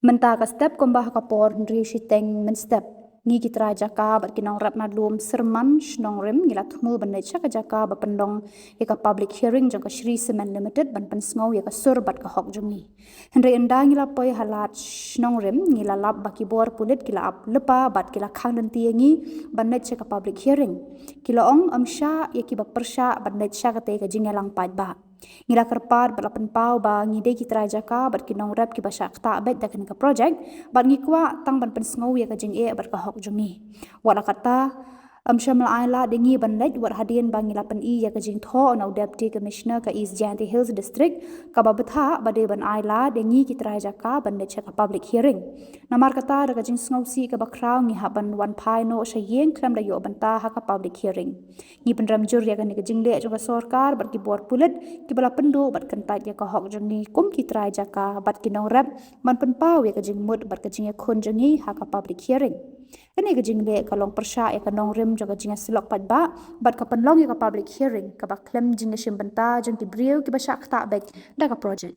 Menta ka step kombah ka por ndri shiteng men step ngi kitra jaka bat kinong rap madlum serman shnong rem ngila thmu ban nei chaka jaka ba pendong ka public hearing jang ka Shri Cement Limited ban pan sngaw ka sur bat ka hok jungi henre enda ngila poi halat shnong rem ngila lap ba kibor pulit kila ap lepa bat kila khang dan tiengi ban nei chaka public hearing kila ong amsha ki ba persha ban nei chaka te ka jingelang pat ba ngila kerpar balapan pau ba ngide kitra jaka bat kinong rap ki basak ta bet dakan ka project bat ngikwa tang ban pensngau ya ka jing e bat ka hok jungi wala kata amshamla aila dengi ban lej wat hadien ba ngila pen i ya ka jing tho no deputy commissioner ka East Jainti Hills district ka ba betha ba de ban aila dengi kitra jaka ban lej ka public hearing namar kata da ka jing sngaw si ka ba kraw ngi haban wan pai no shayeng kram da yo banta ha ka public hearing ngi penram jur ya ka ni ka jing le ka sarkar bat ki bor pulit ki bala pendo bat kentat ya ka hok jengi kum ki trai jaka bat kinong rap man pen pau ya ka jing mut bat ka jing ya khon jengi ha ka public hearing kani ka jing le ka long persha ya ka nong rim jaga jing silok pat ba bat ka penlong ya ka public hearing ka ba klem jing shim benta jeng ki brieu ki ba shak ta bek da ka project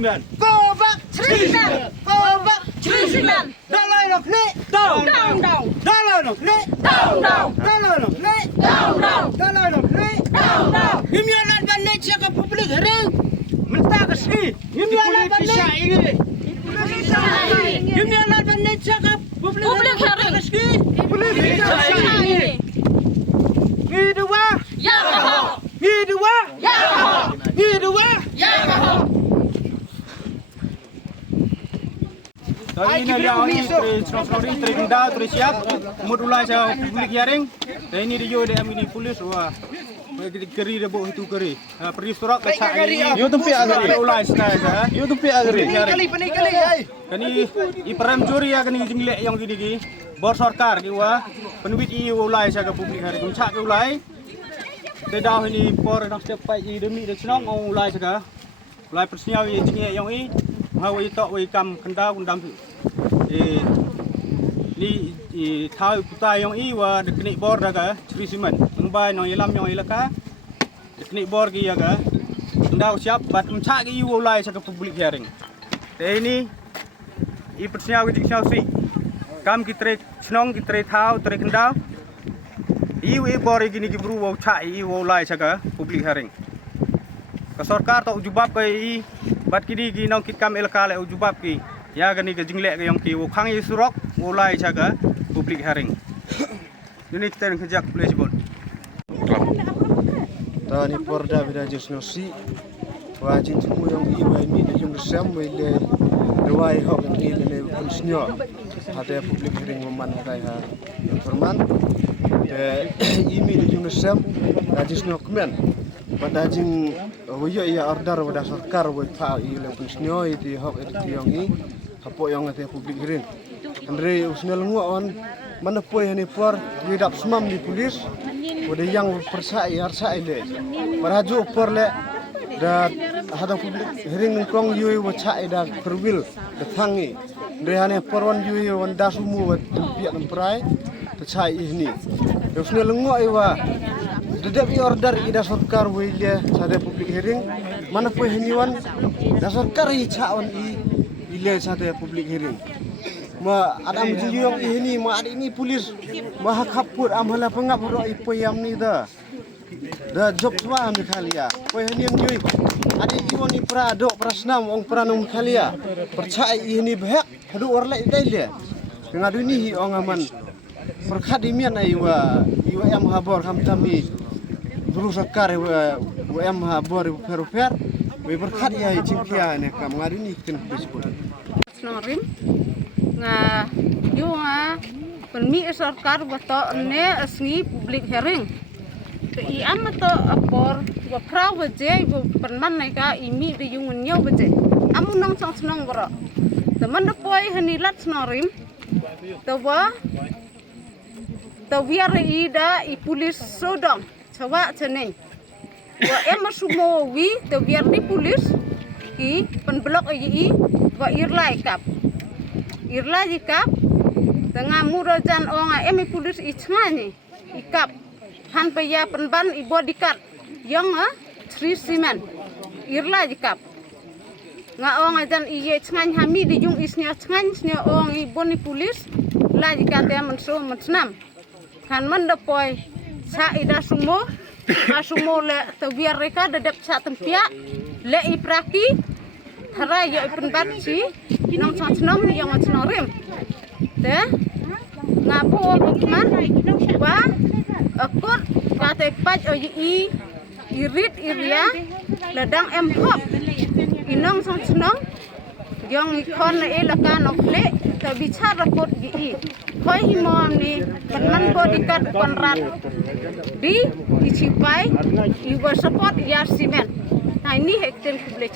Treatment. Go back. Treatment. Go back. Treatment. Down of lit. Down. Down. Down. Down of lit. Down. Down. Down of lit. Down. Down. Down of lit. Down. Down. Himyalan balik siya ka public hearing. Mentah kasi. Himyalan balik. Himyalan balik siya ka public hearing. Public hearing. Ni dua. Ya kau. Ni dua. Ya kau. Ni dua. Ya kau. Ini dia ini terus terkenal terus siap modulai saya public hearing dan ini dia dia ambil polis wah keri dia buat itu keri pergi surat baca ini Yo tempi agak. ulai saya Yo tempi agak. kali kani i peram juri ya kani jinglek yang gini bor sarkar kiwa penuit i ulai saya ke public hearing cak ke ulai dah ini por nak step pai i demi de chnong ulai saya ulai persnya i jinglek yang i Hawi tok wi kam kendau kundam ni thau putai yang i wa deknik bor daga Shri Cement ngbai no yelam yang ilaka deknik bor ki ya ga kendau siap bat mchak ki ulai sa public hearing te ini i persnya wi jing si kam ki tre chnong ki tre thau tre kendau i wi bor gini ki bru wa chak i ulai sa public hearing ka sarkar tok jubab ka i bat kini ki nong kit kam elkale ujubab ki ya gani ke jinglek ke yang ki wo khang yi surok ulai chaga public hearing unit ten khajak place bon Tani porda bida jesnosi wajin tumu yang iwai mi de jung sam we le ruai hok ni le kunsnyo ada public hearing meman kai ha informan de imi de jung sam jesno kmen pada jing woyo ya order pada sarkar we pa i le kunsnyo di hok di yang i hapo yang ate public hearing andre usnel nguon mana poi hani por widap smam di polis pada yang persai harsai le baraju por le da hada public hearing nongkrong yui wachai da perwil dathangi ndehane porwan yui wan dasumu wat piat nemprai tachai ini usnel ngo iwa dedap order ida sarkar wile sade public hearing mana poi haniwan da sarkar i chaon i ile sade public hearing ma adam jiyong ini ma ada ini polis ma hakapur amhala pangap ro ipoyam ni da job swa am khalia poi haniam yui ada iwoni pra do prasnam ong pranum khalia percaya ini behak hadu orle daile ngadu ni ong aman berkat imian iwa em habor kam tami berusaha kar wa em habor per we berkat ya cingkia ne kam ngari ni tin bisbul Snorim nga yunga permi sarkar bato ne asni public hearing i amato apor wa praw je bu perman ka imi de yungun nyaw je amunong sang snong bro teman de poi hanilat Snorim tawa tawiar ida i pulis sodom cawa ceneng wa em sumo wi tawiar di pulis ki penblok i wa irlai kap tengah murajan onga emi pulis ichngani ikap han paya penban i bodyguard yang Sri Simen irlai kap nga onga jan iye chngani hami di jung isnya chngani snya ong i boni pulis la jika te menso mensnam kan mendepoi sa ida sumo asumo le tawiar reka dedep sa tempia le ipraki thara ya penbat si nong sanong yang Snorim te ngapo man wa akut kate paj i irit iria ledang em hop inong sanong yang ikon le laka nokle te bicara kot gi khoi himom ni penan bodyguard konrad di icipai iwa support ya simen nah ini hekten publik